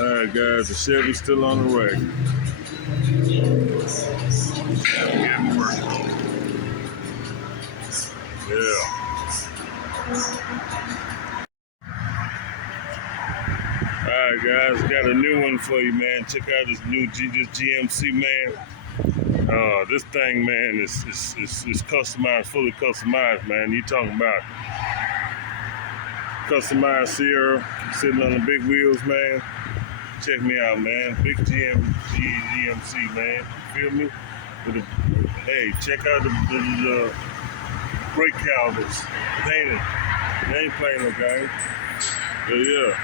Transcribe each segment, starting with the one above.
Alright guys, the Chevy's still on the rack. Getting work. Yeah. Alright guys, got a new one for you, man. Check out this new GMC, man. This thing, man, is customized, fully customized, man. You talking about customized Sierra sitting on the big wheels, man. Check me out, man. Big GMC, man. You feel me? Hey, check out the brake calipers. They ain't playing no game. Yeah.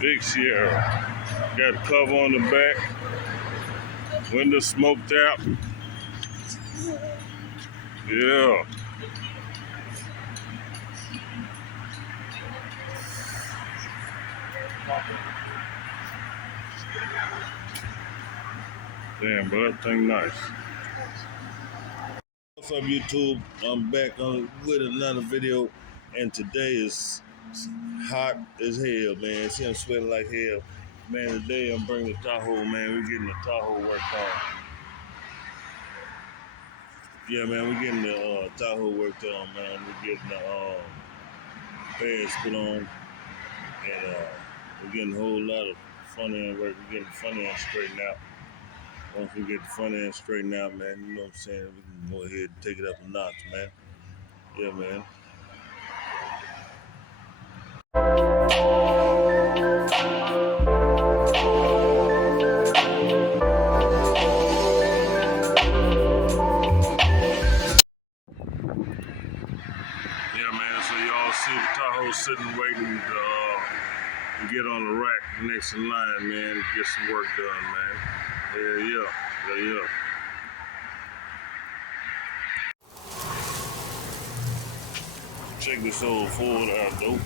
Big Sierra. Got a cover on the back. Windows smoked out. Yeah. Damn, but that thing nice. What's up, YouTube? I'm back with another video, and today is hot as hell, man. See, I'm sweating like hell. Man, today I'm bringing the Tahoe, man. We're getting the Tahoe worked on. Yeah, man, we're getting the Tahoe worked on, man. We're getting the pads put on, and we're getting a whole lot of front end work. We're getting the front end straightened out. Once we get the front end straightened out, man, you know what I'm saying, we can go ahead and take it up a notch, man. Yeah, man. So y'all see the Tahoe sitting waiting to get on the rack next in line, man, to get some work done, man. Yeah. Check this old Ford out, though.